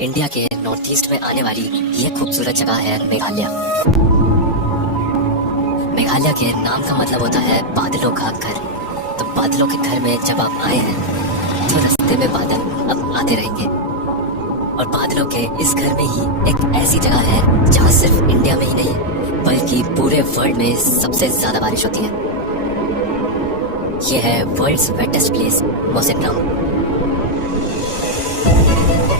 India के north east में आने वाली ये खूबसूरत जगह है मेघालय। मेघालय के नाम का मतलब होता है बादलों का घर। तो बादलों के घर में जब आप आए हैं तो रास्ते में बादल अब आते रहेंगे। और बादलों के इस घर में ही एक ऐसी जगह है जहाँ सिर्फ इंडिया में ही नहीं बल्कि पूरे वर्ल्ड में सबसे ज्यादा बारिश होती है। ये है वर्ल्ड्स वेटेस्ट प्लेस मोसेनराम।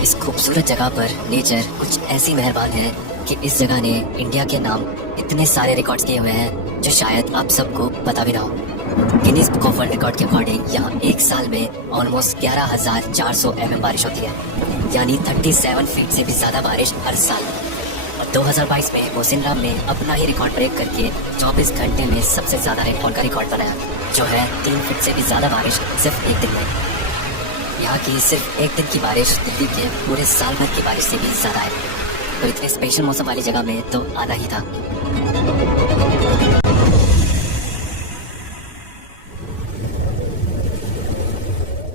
इस खूबसूरत जगह पर नेचर कुछ ऐसी मेहरबान है कि इस जगह ने इंडिया के नाम इतने सारे रिकॉर्ड्स किए हुए हैं जो शायद आप सबको पता भी ना हो। Guinness book of world record के अकॉर्डिंग यहाँ एक साल में ऑलमोस्ट 11,400 mm बारिश होती है, यानी 37 फीट से भी ज्यादा बारिश हर साल। और 2022 में मोसेनराम ने अपना ही रिकॉर्ड ब्रेक करके 24 घंटे में सबसे ज्यादा रेनफॉल का रिकॉर्ड बनाया, जो है 3 फीट से भी ज्यादा बारिश सिर्फ एक दिन में। यहाँ की सिर्फ एक दिन की बारिश दिल्ली के पूरे साल भर की बारिश से भी ज्यादा है। तो इतने स्पेशल मौसम वाली जगह में तो आना ही था।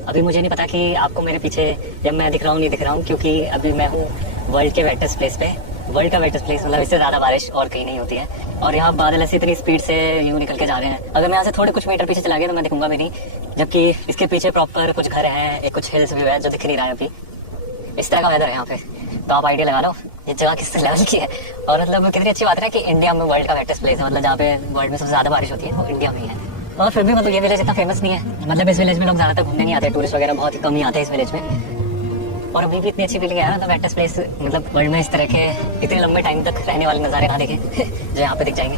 अभी मुझे नहीं पता कि आपको मेरे पीछे जब मैं दिख रहा हूँ नहीं दिख रहा हूँ, क्योंकि अभी मैं हूँ वर्ल्ड के वेटेस्ट प्लेस पे। वर्ल्ड का वेटेस्ट प्लेस मतलब इससे ज़्यादा बारिश और कहीं नहीं होती है। और यहाँ बादल ऐसी इतनी स्पीड से यूँ निकल के जा रहे हैं। अगर मैं यहाँ से थोड़े कुछ मीटर पीछे चला गया तो मैं दिखूंगा भी नहीं, जबकि इसके पीछे प्रॉपर कुछ घर हैं, एक कुछ हिल्स व्यू है जो दिख नहीं रहा है अभी। इस तरह का वेदर है यहाँ पे, तो आप आइडिया लगा लो ये जगह किस लेवल की है। और मतलब कितनी अच्छी बात है कि इंडिया में वर्ल्ड का वेटेस्ट प्लेस है, मतलब जहाँ पे वर्ल्ड में सबसे ज़्यादा बारिश होती है वो इंडिया में ही है। और फिर भी मतलब ये विलेज इतना फेमस नहीं है, मतलब इस विलेज में लोग ज़्यादातर घूमने नहीं आते, टूरिस्ट वगैरह बहुत ही कम ही आते हैं इस विलेज में। और अभी भी इतनी अच्छी फीलिंग है मतलब वेटेस्ट प्लेस, मतलब वर्ल्ड में इस तरह के इतने लंबे टाइम तक रहने वाले नज़ारे कहाँ देखे जो यहाँ पे दिख जाएंगे।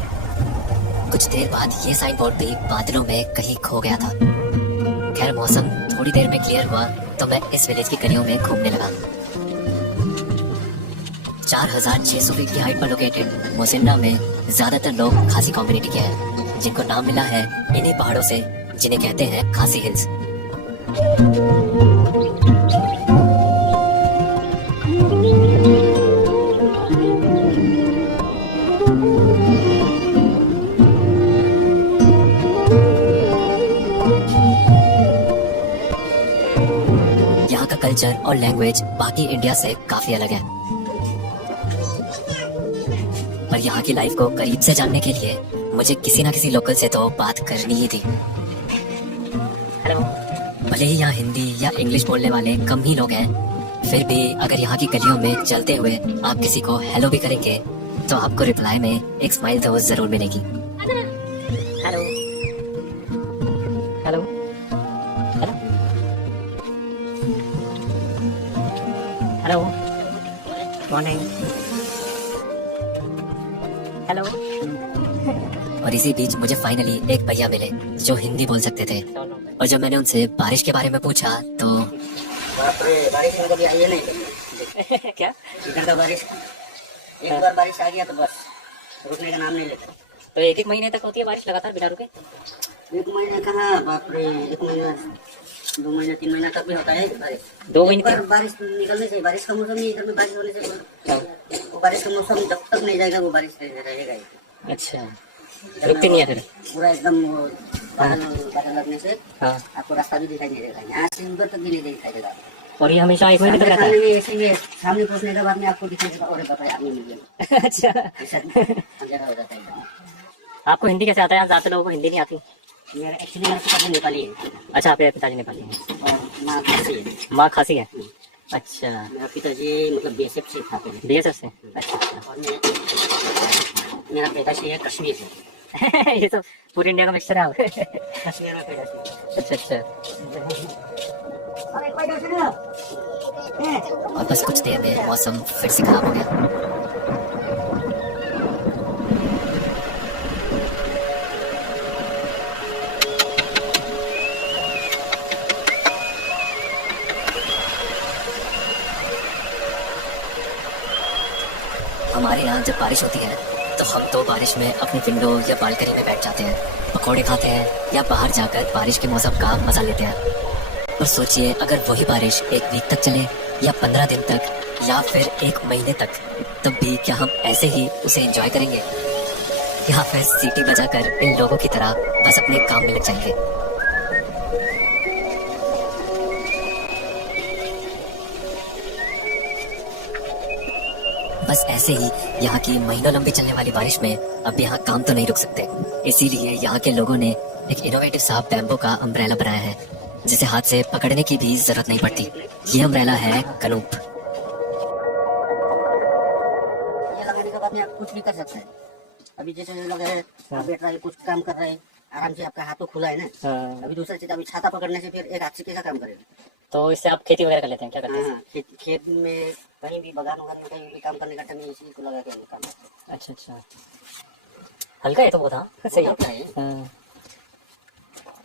कुछ देर बाद ये साइन बोर्ड भी बादलों में कहीं खो गया था। खैर मौसम थोड़ी देर में क्लियर हुआ तो मैं इस विलेज की गलियों में घूमने लगा। 4,600 फीट की हाइट पर लोकेटेड मोसेनराम में ज्यादातर लोग खासी कम्युनिटी के हैं, जिनको नाम मिला है इन्हीं पहाड़ों से जिन्हें कहते हैं खासी हिल्स। यहाँ का कल्चर और लैंग्वेज बाकी इंडिया से काफी अलग है, पर यहाँ की लाइफ को करीब से जानने के लिए मुझे किसी ना किसी लोकल से तो बात करनी ही थी। हेलो। भले ही यहाँ हिंदी या इंग्लिश बोलने वाले कम ही लोग हैं, फिर भी अगर यहाँ की गलियों में चलते हुए आप किसी को हेलो भी करेंगे तो आपको रिप्लाई में एक स्माइल तो जरूर मिलेगी। Hello hello hello hello morning hello. और इसी बीच मुझे फाइनली एक भैया मिले जो हिंदी बोल सकते थे, और जब मैंने उनसे बारिश के बारे में पूछा तो बाप रे, बारिश में कभी आई है नहीं। क्या इधर का बारिश एक बार बारिश आ गया तो बस रुकने का नाम नहीं लेता। तो एक महीने तक होती है बारिश लगातार बिना रुके? एक महीने कहाँ, बाप रे, एक महीना 2 महीना 3 महीना तक भी होता है बारिश। 2 महीने पर बारिश निकलने से, बारिश का मौसम नहीं, इधर में बारिश होने से वो बारिश का मौसम जब तक नहीं जाएगा वो बारिश रहेगा ही। अच्छा, रुकती नहीं है फिर पूरा एकदम बादल बादल लगने से हाँ। आपको रास्ता भी दिखाई नहीं देगा, यहाँ से उधर तक भी नहीं दिखाई देगा। और ये हमेशा एक महीने तक रहता सामने में ऐसे सामने पहुंचने के बाद में आपको दिखाई देगा और बताया आपने मिल गया। है? अच्छा, अंधेरा हो जाता है। आपको हिंदी कैसे आता है? ज्यादातर लोगों को हिंदी नहीं आती। मेरा एक्चुअली मेरा पिताजी नेपाली है अच्छा, आपके पिताजी नेपाली हैं और माँ खासी है। माँ खासी है? अच्छा, मेरा पिताजी मतलब बीएसएफ से खाते हैं। बीएसएफ से? अच्छा अच्छा। और मेरा पिताजी है कश्मीर से। ये तो पूरी इंडिया का मिक्सचर है आप। कश्मीर में पिताजी। अच्छा अच्छा। और बस कुछ देर में मौसम फिर से खराब हो गया। हमारे यहाँ जब बारिश होती है तो हम तो बारिश में अपनी विंडो या बालकनी में बैठ जाते हैं, पकौड़े खाते हैं या बाहर जाकर बारिश के मौसम का मजा लेते हैं। और सोचिए अगर वही बारिश 1 वीक तक चले या 15 दिन तक या फिर 1 महीने तक, तब भी क्या हम ऐसे ही उसे एंजॉय करेंगे या फिर सीटी बजाकर इन लोगों की तरह बस अपने काम में लग जाएंगे? बस ऐसे ही यहाँ की महीनों लंबी चलने वाली बारिश में अब यहाँ काम तो नहीं रुक सकते। इसीलिए यहाँ के लोगों ने एक इनोवेटिव सा बैम्बू का अम्ब्रेला बनाया है जिसे हाथ से पकड़ने की भी जरूरत नहीं पड़ती। ये अम्ब्रेला है कनूप। ये लगाने के बाद में आप कुछ भी कर सकते हैं। अभी जैसे लगा है आप बैठ रहा है, कुछ काम कर रहे हैं, आराम से आपका हाथ तो खुला है ना। हाँ। अभी दूसरा चीज, अभी छाता पकड़ने से फिर एक हाथ से कैसा काम करेगा। तो इससे आप खेती वगैरह कर लेते हैं, क्या करते हैं? हाँ, खेत में कहीं भी बगान वगान में कहीं भी काम करने का टाइम में इसी को लगा के काम करते हैं। अच्छा अच्छा, हल्का है तो बहुत। हाँ सही है। होता है। हाँ।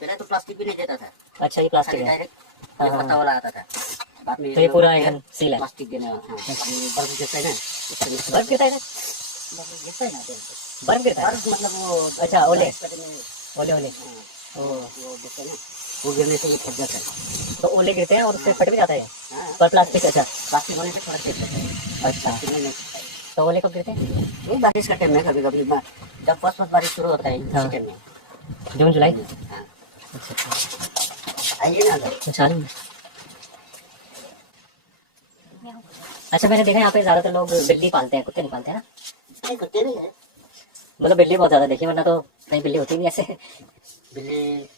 पहले तो प्लास्टिक भी नहीं देता था, अच्छा ये प्लास्टिक है। डायरेक्ट पत्ता वाला आता था। बाद में तो ये पूरा एकदम सील है। प्लास्टिक देने वाला। हाँ, बर्फ देता है ना, बर्फ गिरता है ना? बर्फ देता है ना, बर्फ गिरता है? बर्फ मतलब वो अच्छा, ओले हाँ, ओले ओले। वो देते हैं ना, वो गिरने से ये फट जाता है। तो ओले गिरते हैं और उससे फट भी जाता है। हाँ, पर प्लास्टिक, अच्छा प्लास्टिक होने से थोड़ा सेफ रहता है। अच्छा। प्लास्टिक में नहीं फटता है। तो ओले कब गिरते हैं? वही बारिश का टाइम में, कभी कभी जब फर्स्ट बारिश शुरू होता है हाँ। उसी टाइम में। जून जुलाई। हाँ, अच्छा अच्छा, आइए ना अगर। तो चालू है। अच्छा, मैंने देखा यहाँ पे ज्यादातर लोग बिल्ली पालते हैं, कुत्ते नहीं पालते हैं ना? नहीं करते नहीं है। मतलब बिल्ली बहुत ज्यादा देखी, वरना तो कहीं बिल्ली होती नहीं ऐसे। बिल्ली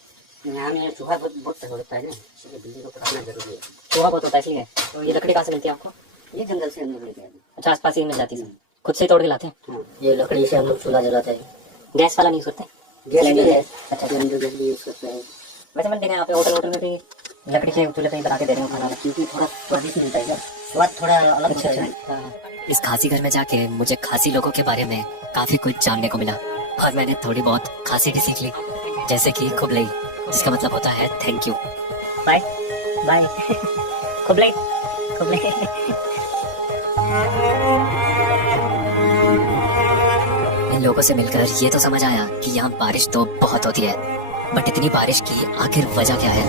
यहाँ में चूहा बहुत होता है ना, इसलिए बिल्ली को पकड़ना जरूरी है। चूहा बहुत होता है इसलिए। तो ये लकड़ी कहाँ से मिलती है आपको? ये जंगल से हम लोग लेके आए हैं। अच्छा, आसपास ही मिल जाती है, खुद से ही तोड़ के लाते हैं? हाँ, ये लकड़ी से हम लोग चूल्हा जलाते हैं। गैस वाला नहीं यूज करते? गैस भी है। अच्छा, हम जो गैस भी यूज करते हैं, वैसे मैंने देखा यहाँ पे होटल में भी लकड़ी के चूल्हे पे ही बना के दे रहे हो खाना। क्योंकि थोड़ा स्वादिष्ट मिलता है, स्वाद थोड़ा अलग होता है। हाँ। इस खासी घर में जाके मुझे खासी लोगों के बारे में काफी कुछ जानने को मिला और मैंने थोड़ी बहुत खासी भी सीख ली, जैसे कि खुबलई, जिसका मतलब होता है थैंक यू। Bye bye. खुबलई खुबलई। इन लोगों से मिलकर ये तो समझ आया कि यहाँ बारिश तो बहुत होती है, बट इतनी बारिश की आखिर वजह क्या है?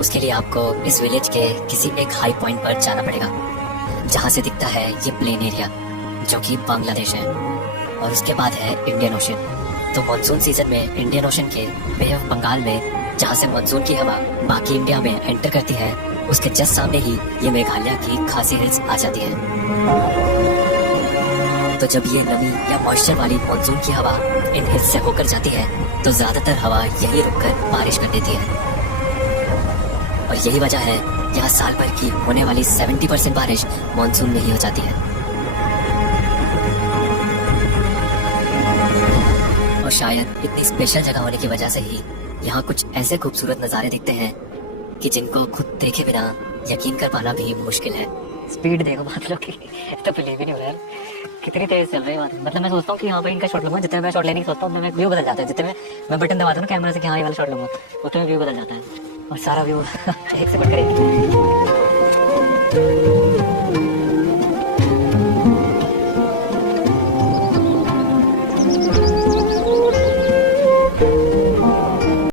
उसके लिए आपको इस विलेज के किसी एक हाई पॉइंट पर जाना पड़ेगा जहाँ से दिखता है ये प्लेन एरिया जो कि बांग्लादेश है, और उसके बाद है इंडियन ओशन। तो मानसून सीजन में इंडियन ओशन के बे ऑफ बंगाल में जहाँ से मानसून की हवा बाकी इंडिया में एंटर करती है, उसके जस्ट सामने ही ये मेघालय की खासी हिल्स आ जाती है। तो जब ये नमी या मॉइस्चर वाली मानसून की हवा इन हिल्स से होकर जाती है तो ज्यादातर हवा यही रुककर बारिश कर देती है, और यही वजह है यहाँ साल भर की होने वाली 70% बारिश मानसून में ही हो जाती है। और शायद इतनी स्पेशल जगह होने की वजह से ही यहाँ कुछ ऐसे खूबसूरत नज़ारे दिखते हैं कि जिनको खुद देखे बिना यकीन कर पाना भी मुश्किल है। स्पीड देखो बादलों की, तो बिलीव ही नहीं हो रहा यार, कितनी तेज चल रही है बात। मतलब मैं सोचता हूँ कि यहाँ पे इनका शॉट लूंगा, जितने मैं शॉट लेने की सोचता हूँ मैं व्यू बदल जाता है। जितने मैं बटन दबाता हूँ ना कैमरा से कि हाँ ये वाला शॉट लूंगा, उतने व्यू बदल जाता है और सारा व्यू एक से बढ़कर एक।